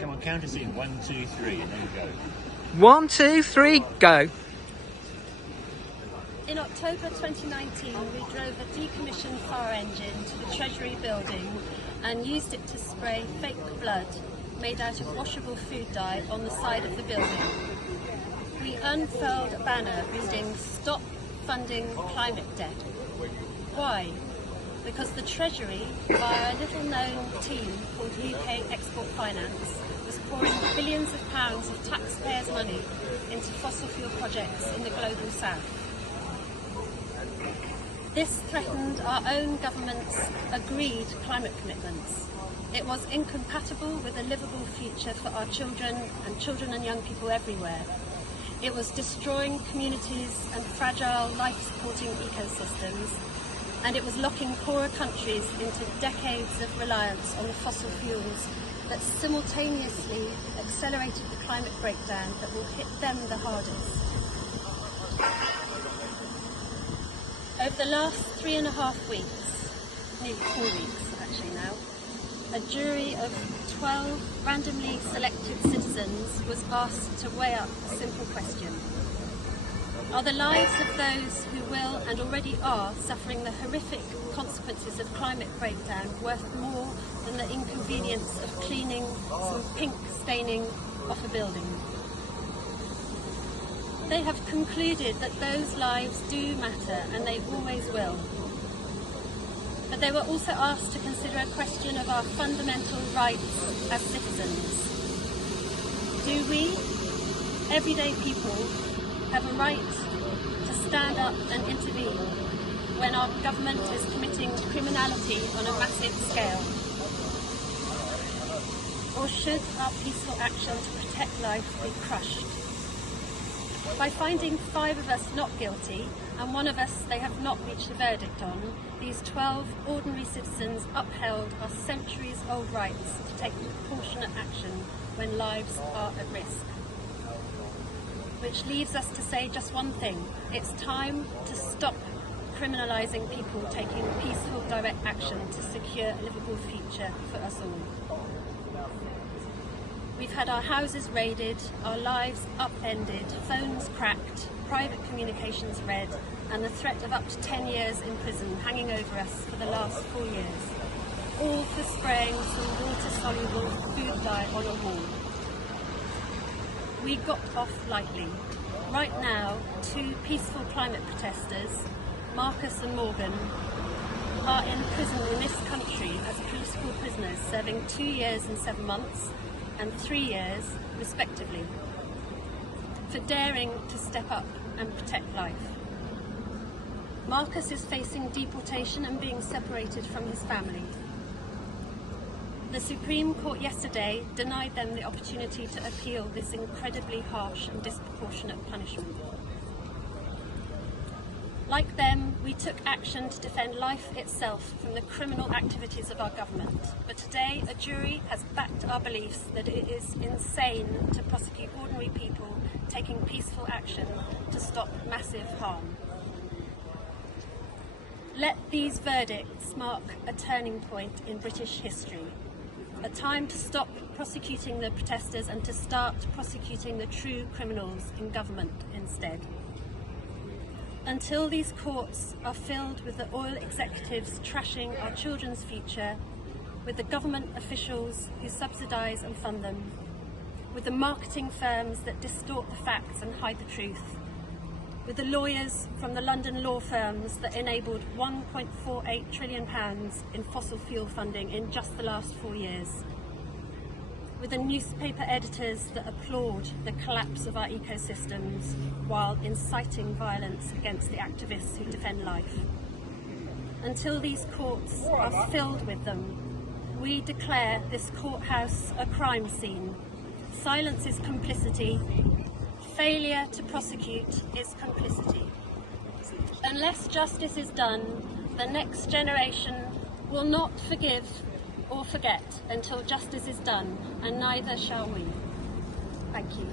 Come on, count us in. 1, 2, 3, and then go. 1, 2, 3, go. In October 2019, we drove a decommissioned fire engine to the Treasury building and used it to spray fake blood made out of washable food dye on the side of the building. We unfurled a banner reading "Stop Funding Climate Debt." Why? Because the Treasury, via a little-known team called UK Export Finance, was pouring billions of pounds of taxpayers' money into fossil fuel projects in the global south. This threatened our own government's agreed climate commitments. It was incompatible with a livable future for our children and young people everywhere. It was destroying communities and fragile life-supporting ecosystems, and it was locking poorer countries into decades of reliance on the fossil fuels that simultaneously accelerated the climate breakdown that will hit them the hardest. Over the last 3.5 weeks, nearly 4 weeks actually now, a jury of 12 randomly selected citizens was asked to weigh up a simple question. Are the lives of those who will and already are suffering the horrific consequences of climate breakdown worth more than the inconvenience of cleaning some pink staining off a building? They have concluded that those lives do matter, and they always will. But they were also asked to consider a question of our fundamental rights as citizens. Do we, everyday people, have a right to stand up and intervene when our government is committing criminality on a massive scale? Or should our peaceful action to protect life be crushed? By finding 5 of us not guilty and 1 of us they have not reached a verdict on, these 12 ordinary citizens upheld our centuries-old rights to take proportionate action when lives are at risk. Which leaves us to say just one thing: it's time to stop criminalising people taking peaceful direct action to secure a livable future for us all. We've had our houses raided, our lives upended, phones cracked, private communications read, and the threat of up to 10 years in prison hanging over us for the last 4 years, all for spraying some water-soluble food dye on a wall. We got off lightly. Right now, 2 peaceful climate protesters, Marcus and Morgan, are in prison in this country as political prisoners, serving 2 years and 7 months and 3 years, respectively, for daring to step up and protect life. Marcus is facing deportation and being separated from his family. The Supreme Court yesterday denied them the opportunity to appeal this incredibly harsh and disproportionate punishment. Like them, we took action to defend life itself from the criminal activities of our government. But today, a jury has backed our beliefs that it is insane to prosecute ordinary people taking peaceful action to stop massive harm. Let these verdicts mark a turning point in British history. A time to stop prosecuting the protesters and to start prosecuting the true criminals in government instead. Until these courts are filled with the oil executives trashing our children's future, with the government officials who subsidise and fund them, with the marketing firms that distort the facts and hide the truth, with the lawyers from the London law firms that enabled £1.48 trillion in fossil fuel funding in just the last 4 years, with the newspaper editors that applaud the collapse of our ecosystems while inciting violence against the activists who defend life. Until these courts are filled with them, we declare this courthouse a crime scene. Silence is complicity. Failure to prosecute is complicity. Unless justice is done, the next generation will not forgive or forget until justice is done, and neither shall we. Thank you.